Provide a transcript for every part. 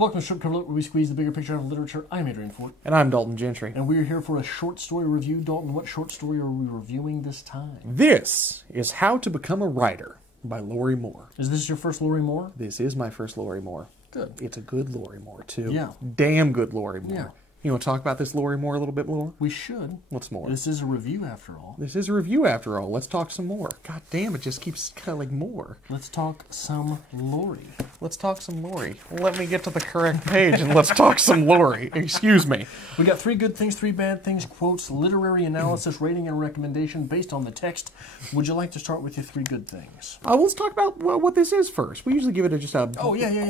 Welcome to Strip Cover Lit, where we squeeze the bigger picture out of literature. I'm Adrian Fort. And I'm Dalton Gentry. And we're here for a short story review. Dalton, what short story are we reviewing this time? This is How to Become a Writer by Lorrie Moore. Is this your first Lorrie Moore? This is my first Lorrie Moore. Good. It's a good Lorrie Moore, too. Yeah. Damn good Lorrie Moore. Yeah. You want to talk about this Lorrie Moore a little bit more? We should. What's more? This is a review after all. This is a review after all. Let's talk some more. God damn, it just keeps kind of like more. Let's talk some Lorrie. Let's talk some Lorrie. Let me get to the correct page and let's talk some Lorrie. Excuse me. We got 3 good things, 3 bad things, quotes, literary analysis, rating, and recommendation based on the text. Would you like to start with your 3 good things? Let's talk about what this is first. We usually give it just a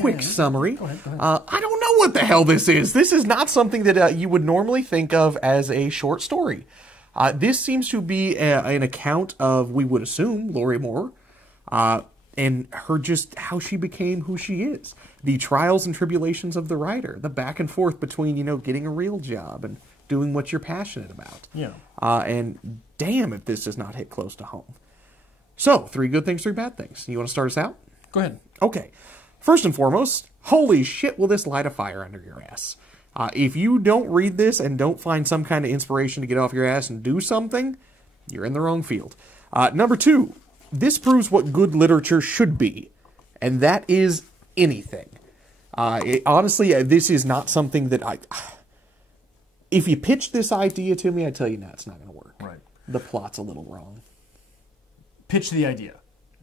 quick summary. Go ahead. I don't know what the hell this is. This is not something that you would normally think of as a short story. This seems to be an account of, we would assume, Lorrie Moore, and her just how she became who she is. The trials and tribulations of the writer, the back and forth between, getting a real job and doing what you're passionate about. Yeah. And damn if this does not hit close to home. So, 3 good things, 3 bad things. You want to start us out? Go ahead. Okay. First and foremost, holy shit, will this light a fire under your ass? If you don't read this and don't find some kind of inspiration to get off your ass and do something, you're in the wrong field. Number 2, this proves what good literature should be, and that is anything. Honestly, this is not something that if you pitch this idea to me, I tell you now, it's not going to work. Right. The plot's a little wrong. Pitch the idea.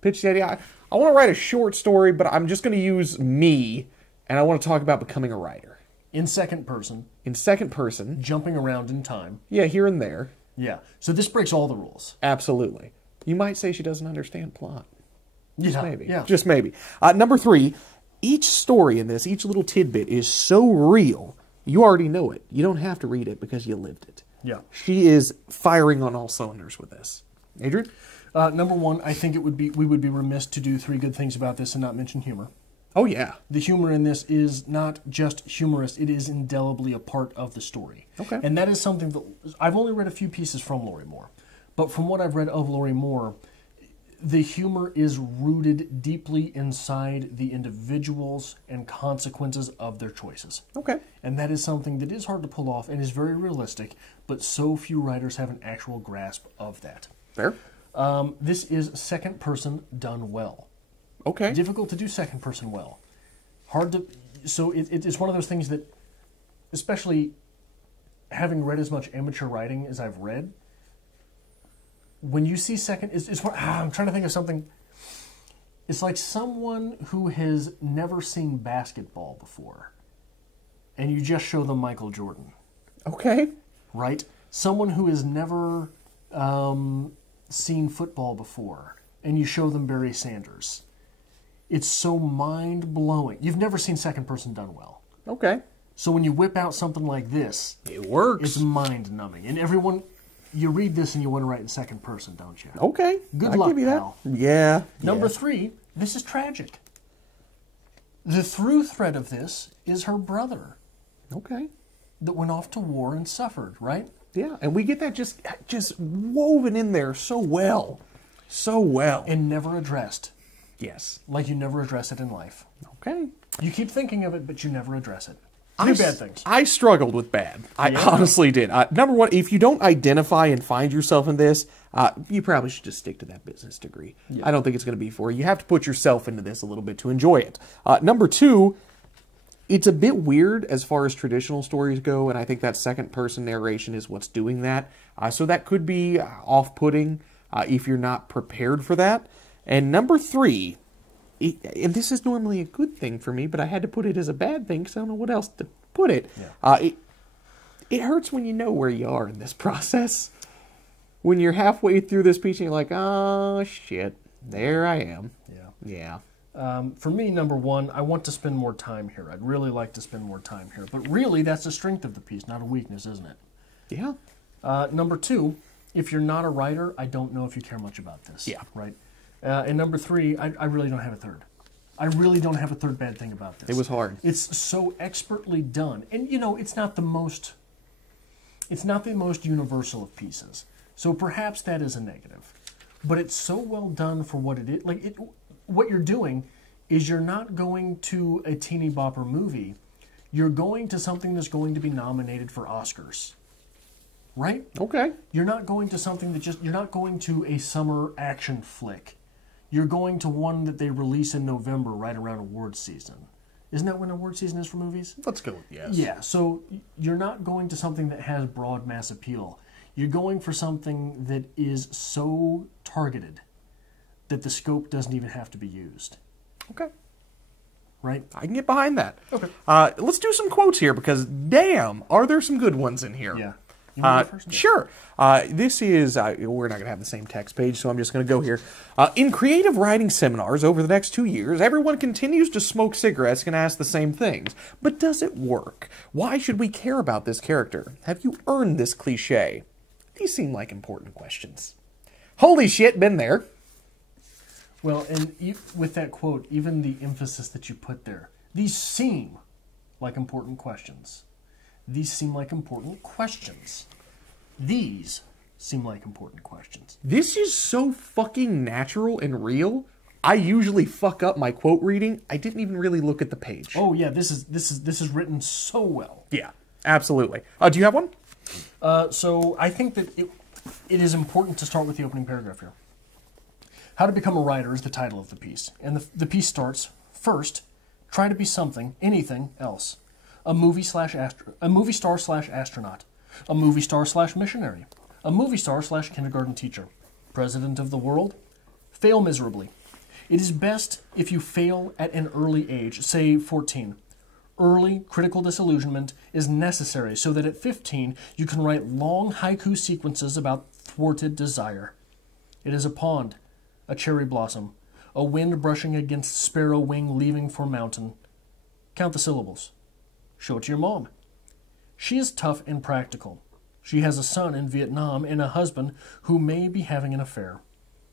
Pitch the idea. I want to write a short story, but I'm just going to use me, and I want to talk about becoming a writer. In second person. In second person. Jumping around in time. Yeah, here and there. Yeah. So this breaks all the rules. Absolutely. You might say she doesn't understand plot. Just maybe. Yeah. Just maybe. Number 3, each story in this, each little tidbit is so real, you already know it. You don't have to read it because you lived it. Yeah. She is firing on all cylinders with this. Adrian? Number 1, I think we would be remiss to do 3 good things about this and not mention humor. Oh, yeah. The humor in this is not just humorous, it is indelibly a part of the story. Okay. And that is something that, I've only read a few pieces from Lorrie Moore, but from what I've read of Lorrie Moore, the humor is rooted deeply inside the individuals and consequences of their choices. Okay. And that is something that is hard to pull off and is very realistic, but so few writers have an actual grasp of that. Fair. This is second person done well. Okay. Difficult to do second person well. Hard to... So it's one of those things that, especially having read as much amateur writing as I've read, when you see second... I'm trying to think of something... It's like someone who has never seen basketball before, and you just show them Michael Jordan. Okay. Right? Someone who has never seen football before, and you show them Barry Sanders. It's so mind-blowing. You've never seen second person done well. Okay. So when you whip out something like this... It works. It's mind-numbing. And everyone... You read this and you want to write in second person, don't you? Okay. Good I'll luck, give you pal. that. Yeah. Number 3, this is tragic. The through thread of this is her brother. Okay. That went off to war and suffered, right? Yeah, and we get that just woven in there so well. So well. And never addressed. Yes. Like you never address it in life. Okay. You keep thinking of it, but you never address it. 3 bad things. I struggled with bad. I honestly did. Number 1, if you don't identify and find yourself in this, you probably should just stick to that business degree. Yeah. I don't think it's going to be for you. You have to put yourself into this a little bit to enjoy it. Number 2, it's a bit weird as far as traditional stories go, and I think that second-person narration is what's doing that. So that could be off-putting if you're not prepared for that. And number 3, and this is normally a good thing for me, but I had to put it as a bad thing because I don't know what else to put it. Yeah. It hurts when you know where you are in this process. When you're halfway through this piece and you're like, oh, shit, there I am. Yeah. For me, number 1, I want to spend more time here. I'd really like to spend more time here. But really, that's the strength of the piece, not a weakness, isn't it? Yeah. Number 2, if you're not a writer, I don't know if you care much about this. Yeah. Right? And number 3, I really don't have a third. I really don't have a third bad thing about this. It was hard. It's so expertly done. And, it's not the most universal of pieces. So perhaps that is a negative. But it's so well done for what it is. What you're doing is you're not going to a teeny bopper movie You're going to something that's going to be nominated for Oscars. Right? Okay. You're not going to something you're not going to a summer action flick. You're going to one that they release in November, right around awards season. Isn't that when award season is for movies? Let's go with yes. Yeah, so you're not going to something that has broad mass appeal. You're going for something that is so targeted that the scope doesn't even have to be used. Okay. Right? I can get behind that. Okay. Let's do some quotes here because, damn, are there some good ones in here? Yeah. You want to go first? Sure. This is, we're not going to have the same text page, so I'm just going to go here. In creative writing seminars over the next 2 years, everyone continues to smoke cigarettes and ask the same things. But does it work? Why should we care about this character? Have you earned this cliche? These seem like important questions. Holy shit, been there. Well, and with that quote, even the emphasis that you put there, these seem like important questions. These seem like important questions. These seem like important questions. This is so fucking natural and real. I usually fuck up my quote reading. I didn't even really look at the page. Oh yeah, this is written so well. Yeah, absolutely. Do you have one? So I think that it is important to start with the opening paragraph here. How to Become a Writer is the title of the piece. And the piece starts, first, try to be something, anything else. A movie star slash astronaut. A movie star slash missionary. A movie star slash kindergarten teacher. President of the world. Fail miserably. It is best if you fail at an early age, say 14. Early critical disillusionment is necessary so that at 15 you can write long haiku sequences about thwarted desire. It is a pond, a cherry blossom, a wind brushing against sparrow wing leaving for mountain. Count the syllables. Show it to your mom. She is tough and practical. She has a son in Vietnam and a husband who may be having an affair.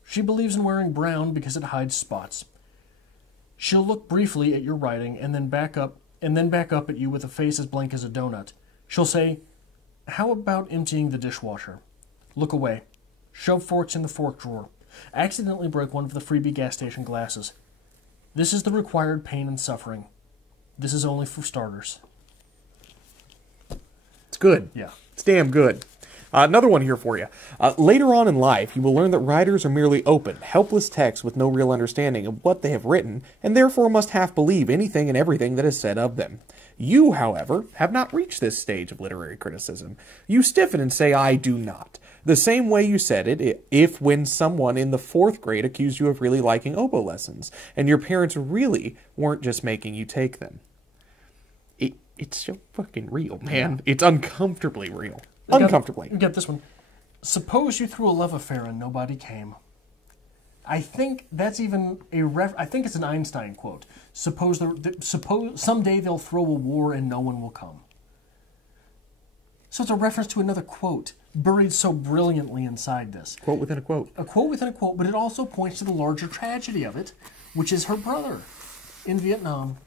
She believes in wearing brown because it hides spots. She'll look briefly at your writing and then back up at you with a face as blank as a donut. She'll say, "How about emptying the dishwasher?" Look away. Shove forks in the fork drawer. Accidentally break one of the freebie gas station glasses. This is the required pain and suffering. This is only for starters. It's good. Yeah. It's damn good. Another one here for you. Later on in life, you will learn that writers are merely open, helpless texts with no real understanding of what they have written, and therefore must half believe anything and everything that is said of them. You, however, have not reached this stage of literary criticism. You stiffen and say, "I do not." The same way you said it if when someone in the 4th grade accused you of really liking oboe lessons, and your parents really weren't just making you take them. It's so fucking real, man. It's uncomfortably real. Uncomfortably. You get this one. Suppose you threw a love affair and nobody came. I think that's even I think it's an Einstein quote. Suppose someday they'll throw a war and no one will come. So it's a reference to another quote buried so brilliantly inside this. Quote within a quote. A quote within a quote, but it also points to the larger tragedy of it, which is her brother in Vietnam.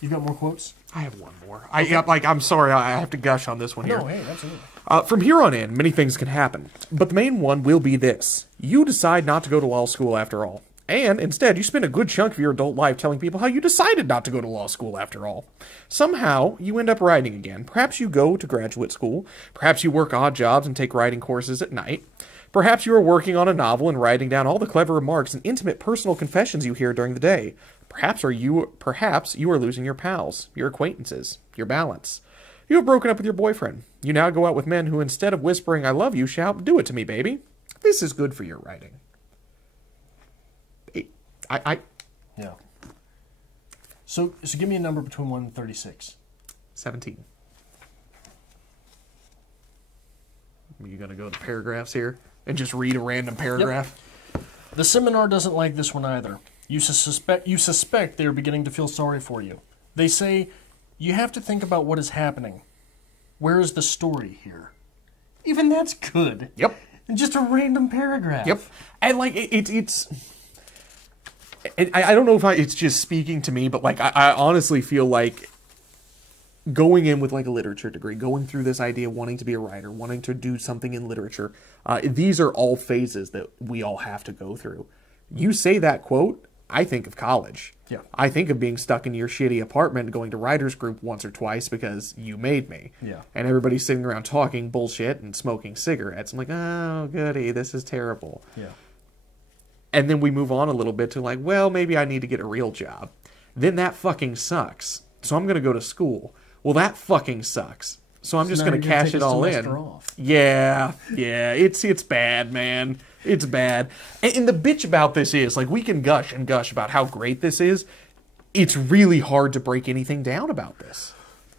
You've got more quotes? I have one more. I'm sorry, I have to gush on this one here. No, hey, absolutely. From here on in, many things can happen. But the main one will be this. You decide not to go to law school after all. And instead, you spend a good chunk of your adult life telling people how you decided not to go to law school after all. Somehow, you end up writing again. Perhaps you go to graduate school. Perhaps you work odd jobs and take writing courses at night. Perhaps you are working on a novel and writing down all the clever remarks and intimate personal confessions you hear during the day. Perhaps you are losing your pals, your acquaintances, your balance. You have broken up with your boyfriend. You now go out with men who, instead of whispering, "I love you," shout, "Do it to me, baby." This is good for your writing. Yeah. So give me a number between 1 and 36. 17. Are you going to go to paragraphs here and just read a random paragraph? Yep. The seminar doesn't like this one either. You suspect they are beginning to feel sorry for you. They say, you have to think about what is happening. Where is the story here? Even that's good. Yep. And just a random paragraph. Yep. And like it's I don't know if it's just speaking to me, but like I honestly feel like going in with like a literature degree, going through this idea of wanting to be a writer, wanting to do something in literature, these are all phases that we all have to go through. You say that quote, I think of college. Yeah. I think of being stuck in your shitty apartment, going to writers group once or twice because you made me. Yeah. And everybody's sitting around talking bullshit and smoking cigarettes. I'm like, oh, goody, this is terrible. Yeah. And then we move on a little bit to like, well, maybe I need to get a real job. Then that fucking sucks. So I'm going to go to school. Well, that fucking sucks. So I'm just going to cash it all in. Off. Yeah, it's bad, man. It's bad. And the bitch about this is, like, we can gush and gush about how great this is. It's really hard to break anything down about this.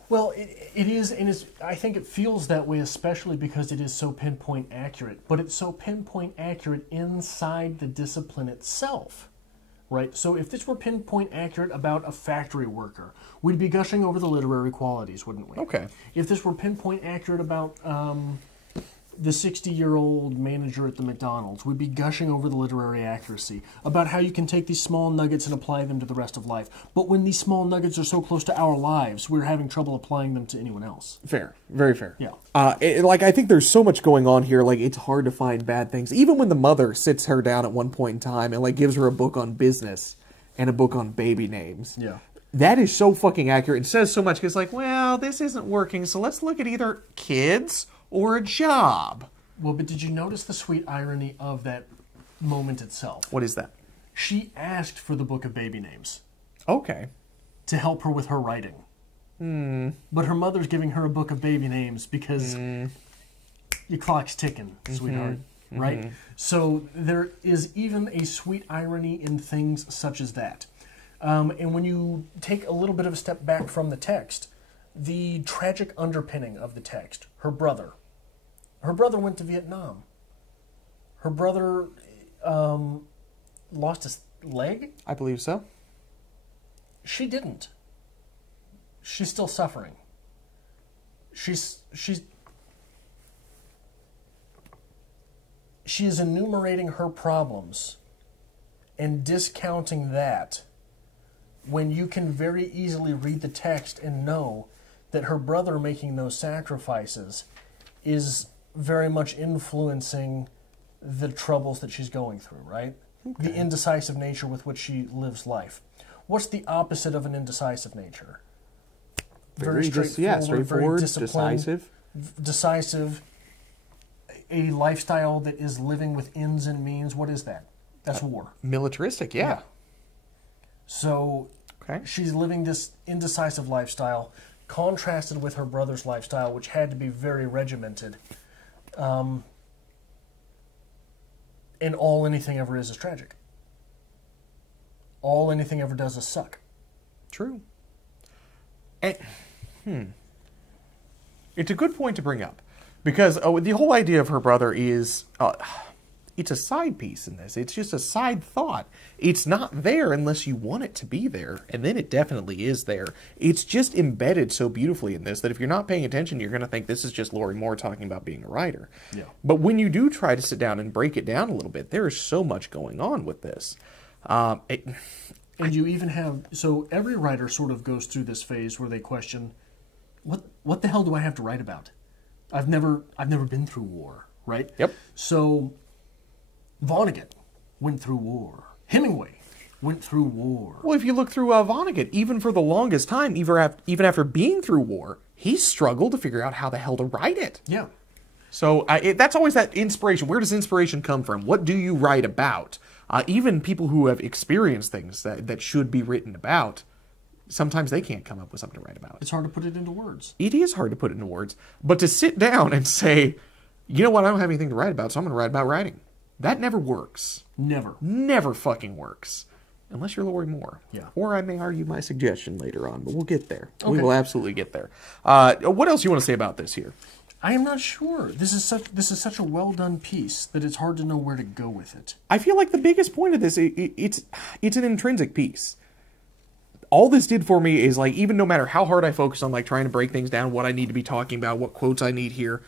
Well, it is, and I think it feels that way, especially because it is so pinpoint accurate. But it's so pinpoint accurate inside the discipline itself, right? So if this were pinpoint accurate about a factory worker, we'd be gushing over the literary qualities, wouldn't we? Okay. If this were pinpoint accurate about the 60-year-old manager at the McDonald's, we'd be gushing over the literary accuracy about how you can take these small nuggets and apply them to the rest of life. But when these small nuggets are so close to our lives, we're having trouble applying them to anyone else. Fair. Very fair. Yeah. I think there's so much going on here, like, it's hard to find bad things. Even when the mother sits her down at one point in time and, like, gives her a book on business and a book on baby names. Yeah. That is so fucking accurate and says so much because, like, well, this isn't working, so let's look at either kids or a job. Well, but did you notice the sweet irony of that moment itself? What is that? She asked for the book of baby names. Okay. To help her with her writing. But her mother's giving her a book of baby names because your clock's ticking, sweetheart. Right? So there is even a sweet irony in things such as that. And when you take a little bit of a step back from the text, the tragic underpinning of the text, her brother went to Vietnam. Her brother lost his leg? I believe so. She didn't. She's still suffering. She is enumerating her problems and discounting that when you can very easily read the text and know that her brother making those sacrifices is very much influencing the troubles that she's going through, right? Okay. The indecisive nature with which she lives life. What's the opposite of an indecisive nature? Very straightforward, very disciplined, decisive, a lifestyle that is living with ends and means. What is that? That's war. Militaristic, yeah. So she's living this indecisive lifestyle, contrasted with her brother's lifestyle, which had to be very regimented. And all anything ever is tragic. All anything ever does is suck. True. And, It's a good point to bring up. Because the whole idea of her brother is... it's a side piece in this. It's just a side thought. It's not there unless you want it to be there, and then it definitely is there. It's just embedded so beautifully in this that if you're not paying attention, you're going to think this is just Lorrie Moore talking about being a writer. Yeah. But when you do try to sit down and break it down a little bit, there is so much going on with this. And you even have... So every writer sort of goes through this phase where they question, what the hell do I have to write about? I've never been through war, right? Yep. So... Vonnegut went through war. Hemingway went through war. Well, if you look through Vonnegut, even for the longest time, even after being through war, he struggled to figure out how the hell to write it. Yeah. So that's always that inspiration. Where does inspiration come from? What do you write about? Even people who have experienced things that should be written about, sometimes they can't come up with something to write about. It's hard to put it into words. It is hard to put it into words. But to sit down and say, you know what, I don't have anything to write about, so I'm going to write about writing. That never works. Never. Never fucking works. Unless you're Lorrie Moore. Yeah. Or I may argue my suggestion later on, but we'll get there. Okay. We will absolutely get there. What else do you want to say about this here? I am not sure. This is such a well done piece that it's hard to know where to go with it. I feel like the biggest point of this, it's an intrinsic piece. All this did for me is, like, even no matter how hard I focus on, like, trying to break things down, what I need to be talking about, what quotes I need here,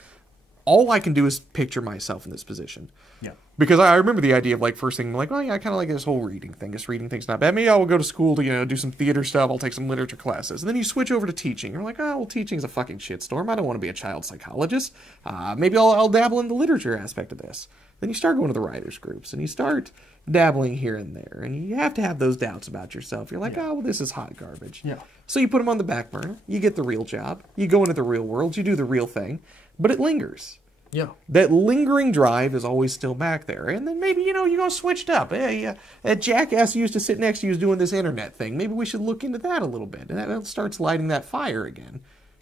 all I can do is picture myself in this position. Yeah. Because I remember the idea of, like, first thing, like, oh, yeah, I kind of like this whole reading thing. This reading thing's not bad. Maybe I'll go to school to, do some theater stuff. I'll take some literature classes. And then you switch over to teaching. You're like, oh, well, teaching's a fucking shitstorm. I don't want to be a child psychologist. Maybe I'll dabble in the literature aspect of this. Then you start going to the writers' groups, and you start dabbling here and there. And you have to have those doubts about yourself. You're like, oh, well, this is hot garbage. Yeah. So you put them on the back burner. You get the real job. You go into the real world. You do the real thing. But it lingers. Yeah. That lingering drive is always still back there. And then maybe, you're going to switch it up. Hey, that jackass who used to sit next to you is doing this internet thing. Maybe we should look into that a little bit. And that starts lighting that fire again.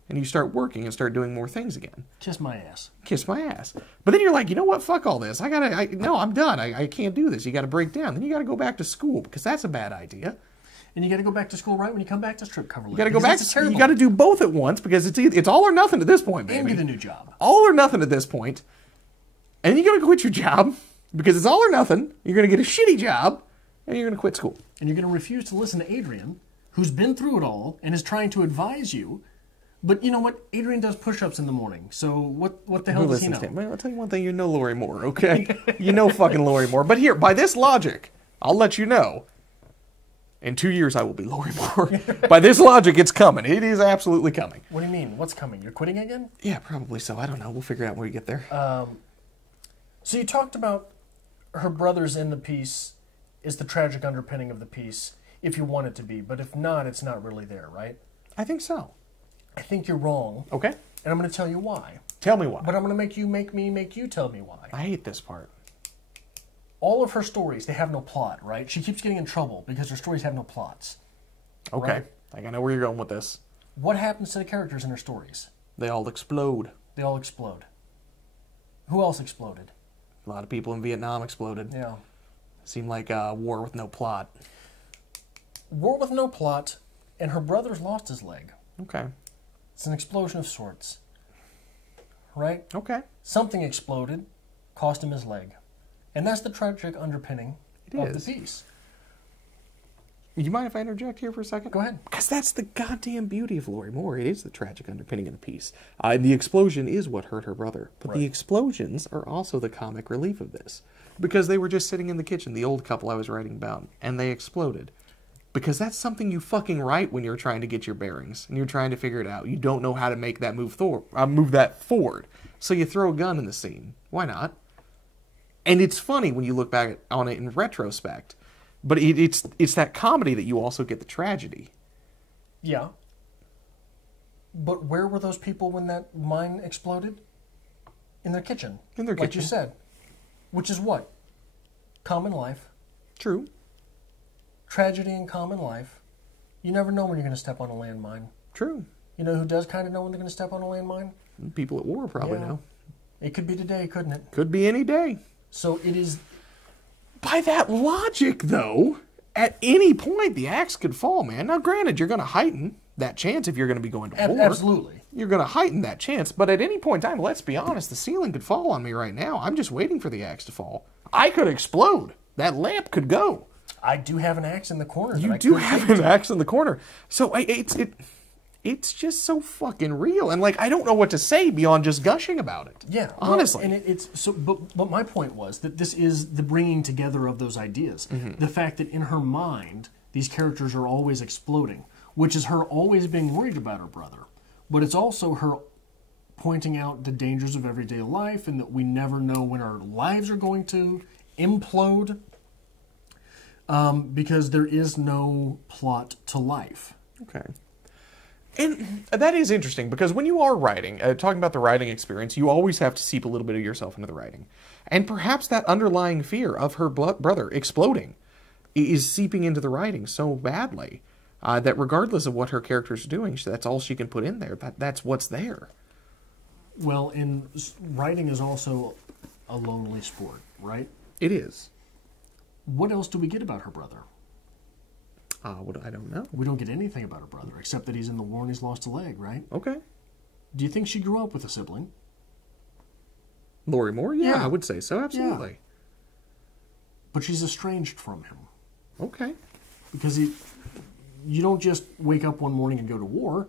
And you start working and start doing more things again. Kiss my ass. Kiss my ass. But then you're like, you know what? Fuck all this. No, I'm done. I can't do this. You got to break down. Then you got to go back to school because that's a bad idea. And you got to go back to school right when you come back to strip cover. You got to go back. You got to do both at once because it's all or nothing at this point, baby. And get a new job. All or nothing at this point. And then you're going to quit your job because it's all or nothing. You're going to get a shitty job and you're going to quit school. And you're going to refuse to listen to Adrian, who's been through it all and is trying to advise you. But you know what? Adrian does push-ups in the morning. So what the hell does he know? Well, I'll tell you one thing. You know Lorrie more, okay? You know fucking Lorrie more. But here, by this logic, I'll let you know. In 2 years, I will be Lorrie Moore. By this logic, it's coming. It is absolutely coming. What do you mean? What's coming? You're quitting again? Yeah, probably so. I don't know. We'll figure it out when we get there. So you talked about her brothers in the piece is the tragic underpinning of the piece, if you want it to be. But if not, it's not really there, right? I think so. I think you're wrong. Okay. And I'm going to tell you why. Tell me why. But I'm going to make you tell me why. I hate this part. All of her stories, they have no plot, right? She keeps getting in trouble because her stories have no plots. Okay. Right? I think I know where you're going with this. What happens to the characters in her stories? They all explode. They all explode. Who else exploded? A lot of people in Vietnam exploded. Yeah. Seemed like a war with no plot. War with no plot, and her brother's lost his leg. Okay. It's an explosion of sorts. Right? Okay. Something exploded, cost him his leg. And that's the tragic underpinning of the piece. You mind if I interject here for a second? Go ahead. Because that's the goddamn beauty of Lorrie Moore. It is the tragic underpinning of the piece. And the explosion is what hurt her brother. But the explosions are also the comic relief of this. Because they were just sitting in the kitchen, the old couple I was writing about, and they exploded. Because that's something you fucking write when you're trying to get your bearings and you're trying to figure it out. You don't know how to make that move that forward. So you throw a gun in the scene. Why not? And it's funny when you look back on it in retrospect. But it's that comedy that you also get the tragedy. Yeah. But where were those people when that mine exploded? In their kitchen. In their kitchen. Like you said. Which is what? Common life. True. Tragedy in common life. You never know when you're going to step on a landmine. True. You know who does kind of know when they're going to step on a landmine? People at war probably know. It could be today, couldn't it? Could be any day. So it is... By that logic, though, at any point the axe could fall, man. Now, granted, you're going to heighten that chance if you're going to be going to war. Absolutely. You're going to heighten that chance. But at any point in time, let's be honest, the ceiling could fall on me right now. I'm just waiting for the axe to fall. I could explode. That lamp could go. I do have an axe in the corner. You do have an axe in the corner. So it's just so fucking real. And, like, I don't know what to say beyond just gushing about it. Yeah. Honestly. Well, and it's so, but my point was that this is the bringing together of those ideas. Mm-hmm. The fact that in her mind, these characters are always exploding, which is her always being worried about her brother. But it's also her pointing out the dangers of everyday life and that we never know when our lives are going to implode because there is no plot to life. Okay. And that is interesting because when you are writing, talking about the writing experience, you always have to seep a little bit of yourself into the writing. And perhaps that underlying fear of her brother exploding is seeping into the writing so badly that regardless of what her character's doing, that's all she can put in there. That's what's there. Well, and writing is also a lonely sport, right? It is. What else do we get about her brother? I don't know. We don't get anything about her brother, except that he's in the war and he's lost a leg, right? Okay. Do you think she grew up with a sibling? Lorrie Moore? Yeah, I would say so, absolutely. Yeah. But she's estranged from him. Okay. Because you don't just wake up one morning and go to war.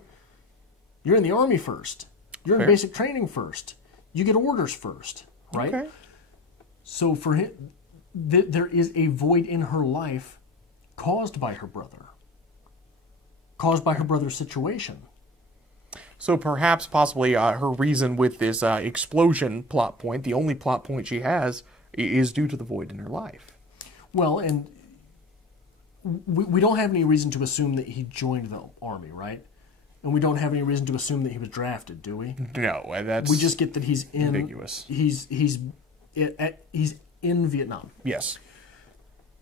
You're in the army first. You're in basic training first. You get orders first, right? Okay. So for him, there is a void in her life caused by her brother. Caused by her brother's situation. So perhaps, possibly, her reason with this explosion plot point, the only plot point she has, is due to the void in her life. Well, and we don't have any reason to assume that he joined the army, right? And we don't have any reason to assume that he was drafted, do we? No, that's we just get that he's in ambiguous. He's in Vietnam. Yes.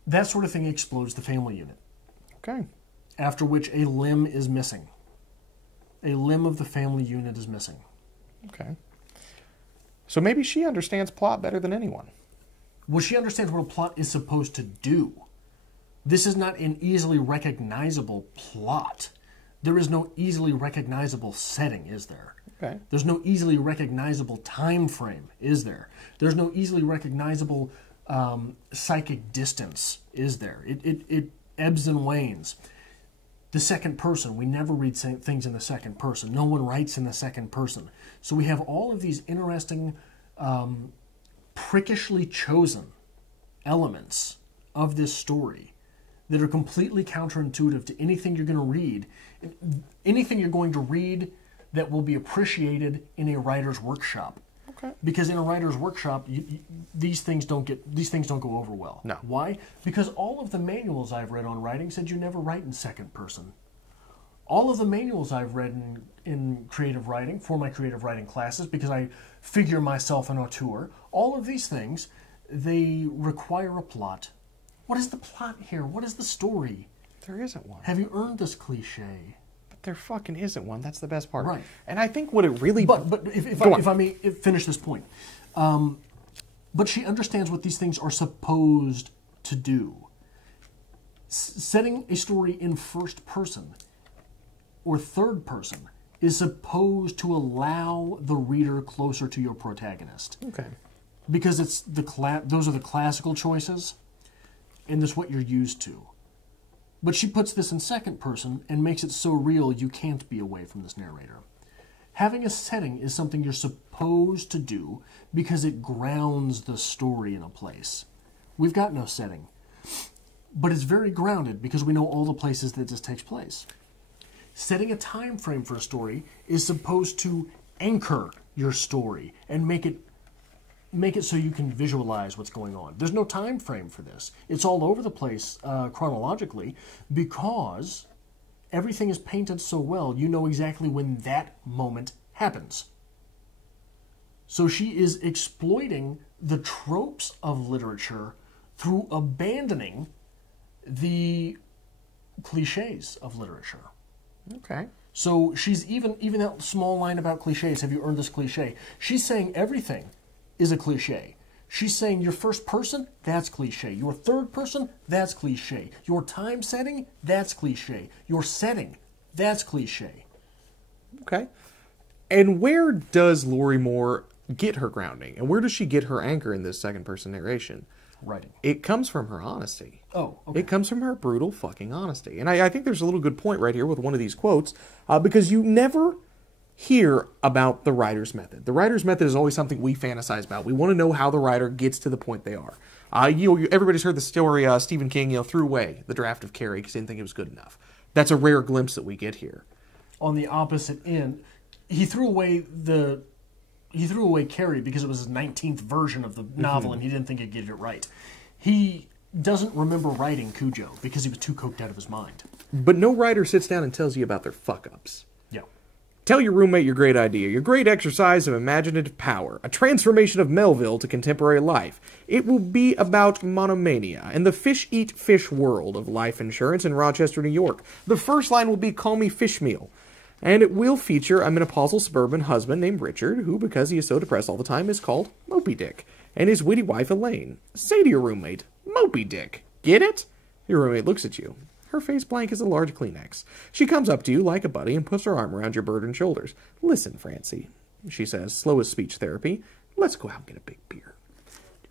That sort of thing explodes the family unit. Okay. After which a limb is missing. A limb of the family unit is missing. Okay. So maybe she understands plot better than anyone. Well, she understands what a plot is supposed to do. This is not an easily recognizable plot. There is no easily recognizable setting, is there? Okay. There's no easily recognizable time frame, is there? There's no easily recognizable psychic distance, is there? It ebbs and wanes. The second person, we never read things in the second person. No one writes in the second person. So we have all of these interesting, prickishly chosen elements of this story that are completely counterintuitive to anything you're going to read. Anything you're going to read that will be appreciated in a writer's workshop. Okay. Because in a writer's workshop, these things don't go over well. No. Why? Because all of the manuals I've read on writing said you never write in second person. All of the manuals I've read in creative writing, for my creative writing classes, because I figure myself an auteur, all of these things, they require a plot. What is the plot here? What is the story? There isn't one. Have you earned this cliche? There fucking isn't one. That's the best part. Right. And I think what it really... But if I may finish this point. But she understands what these things are supposed to do. Setting a story in first person or third person is supposed to allow the reader closer to your protagonist. Okay. Because it's those are the classical choices, and that's what you're used to. But she puts this in second person and makes it so real you can't be away from this narrator. Having a setting is something you're supposed to do because it grounds the story in a place. We've got no setting. But it's very grounded because we know all the places that this takes place. Setting a time frame for a story is supposed to anchor your story and make it so you can visualize what's going on. There's no time frame for this. It's all over the place chronologically because everything is painted so well, you know exactly when that moment happens. So she is exploiting the tropes of literature through abandoning the cliches of literature. Okay. So she's even that small line about cliches, have you earned this cliche? She's saying everything is a cliche. She's saying your first person, that's cliche. Your third person, that's cliche. Your time setting, that's cliche. Your setting, that's cliche. Okay. And where does Lorrie Moore get her grounding? And where does she get her anchor in this second person narration? Writing. It comes from her honesty. Oh, okay. It comes from her brutal fucking honesty. And I think there's a little good point right here with one of these quotes, because you never hear about the writer's method. The writer's method is always something we fantasize about. We want to know how the writer gets to the point they are. Everybody's heard the story, Stephen King threw away the draft of Carrie because he didn't think it was good enough. That's a rare glimpse that we get here. On the opposite end, he threw away Carrie because it was his 19th version of the novel and he didn't think he'd get it right. He doesn't remember writing Cujo because he was too coked out of his mind. But no writer sits down and tells you about their fuck-ups. Yeah. Tell your roommate your great idea, your great exercise of imaginative power, a transformation of Melville to contemporary life. It will be about monomania and the fish-eat-fish world of life insurance in Rochester, New York. The first line will be "Call me Fishmeal." And it will feature a menopausal suburban husband named Richard, who, because he is so depressed all the time, is called Mopey Dick, and his witty wife Elaine. Say to your roommate, "Mopey Dick." Get it? Your roommate looks at you. Her face blank as a large Kleenex. She comes up to you like a buddy and puts her arm around your burdened shoulders. "Listen, Francie," she says, slow as speech therapy. "Let's go out and get a big beer."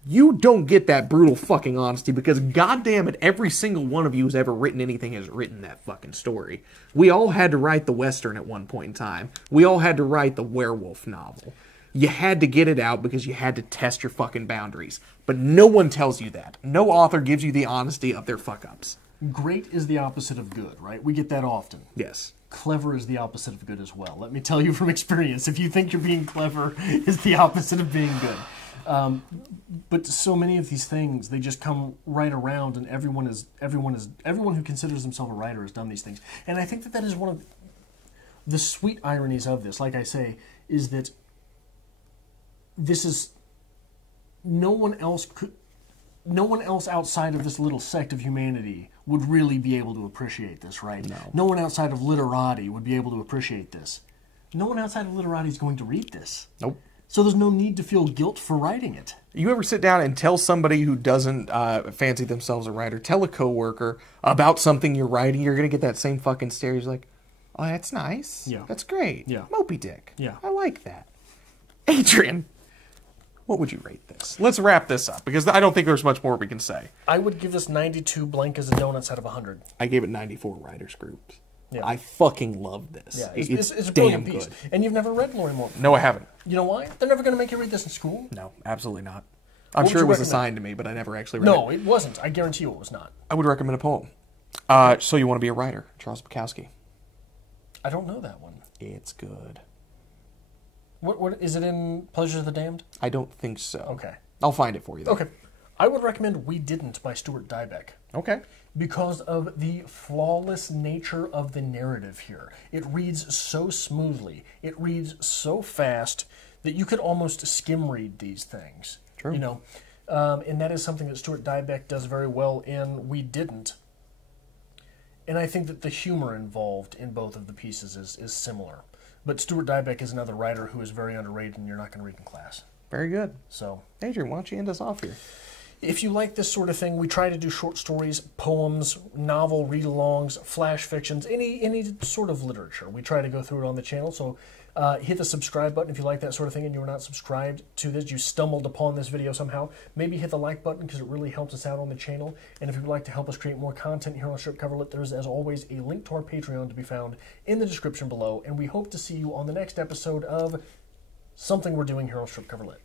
You don't get that brutal fucking honesty because, goddamn it, every single one of you who's ever written anything has written that fucking story. We all had to write the Western at one point in time. We all had to write the werewolf novel. You had to get it out because you had to test your fucking boundaries. But no one tells you that. No author gives you the honesty of their fuck-ups. Great is the opposite of good, right? We get that often. Yes. Clever is the opposite of good as well. Let me tell you from experience, if you think you're being clever, is the opposite of being good. But so many of these things, they just come right around, and everyone who considers themselves a writer has done these things. And I think that is one of the sweet ironies of this. Like I say, is that this is no one else outside of this little sect of humanity would really be able to appreciate this, right? No one outside of literati would be able to appreciate this. No one outside of literati is going to read this. Nope. So there's no need to feel guilt for writing it. You ever sit down and tell somebody who doesn't fancy themselves a writer, tell a coworker about something you're writing, you're going to get that same fucking stare. You're like, oh, that's nice. Yeah. That's great. Yeah. Moby Dick. Yeah. I like that. Adrian, what would you rate this? Let's wrap this up, because I don't think there's much more we can say. I would give this 92 blank as a donuts out of 100. I gave it 94 writers groups. Yeah. I fucking love this. Yeah, it's a damn brilliant piece. good. And you've never read Lorrie Moore? No, I haven't. You know why? They're never going to make you read this in school. No, absolutely not. I'm What sure it would was you assigned to me, but I never actually read it. No, it wasn't. I guarantee you it was not. I would recommend a poem. So You Want to Be a Writer, Charles Bukowski. I don't know that one. It's good. What is it in Pleasures of the Damned? I don't think so. Okay. I'll find it for you, though. Okay. I would recommend We Didn't by Stuart Dybek. Okay. Because of the flawless nature of the narrative here. It reads so smoothly, it reads so fast that you could almost skim read these things. True. You know, and that is something that Stuart Dybek does very well in We Didn't. And I think that the humor involved in both of the pieces is similar. But Stuart Dybek is another writer who is very underrated and you're not going to read in class. Very good. So, Adrian, why don't you end us off here? if you like this sort of thing, we try to do short stories, poems, novel read-alongs, flash fictions, any sort of literature. We try to go through it on the channel, so hit the subscribe button if you like that sort of thing and you are not subscribed to this, you stumbled upon this video somehow. Maybe hit the like button because it really helps us out on the channel. And if you would like to help us create more content here on Strip Cover Lit, there's, as always, a link to our Patreon to be found in the description below. And we hope to see you on the next episode of something we're doing here on Strip Cover Lit.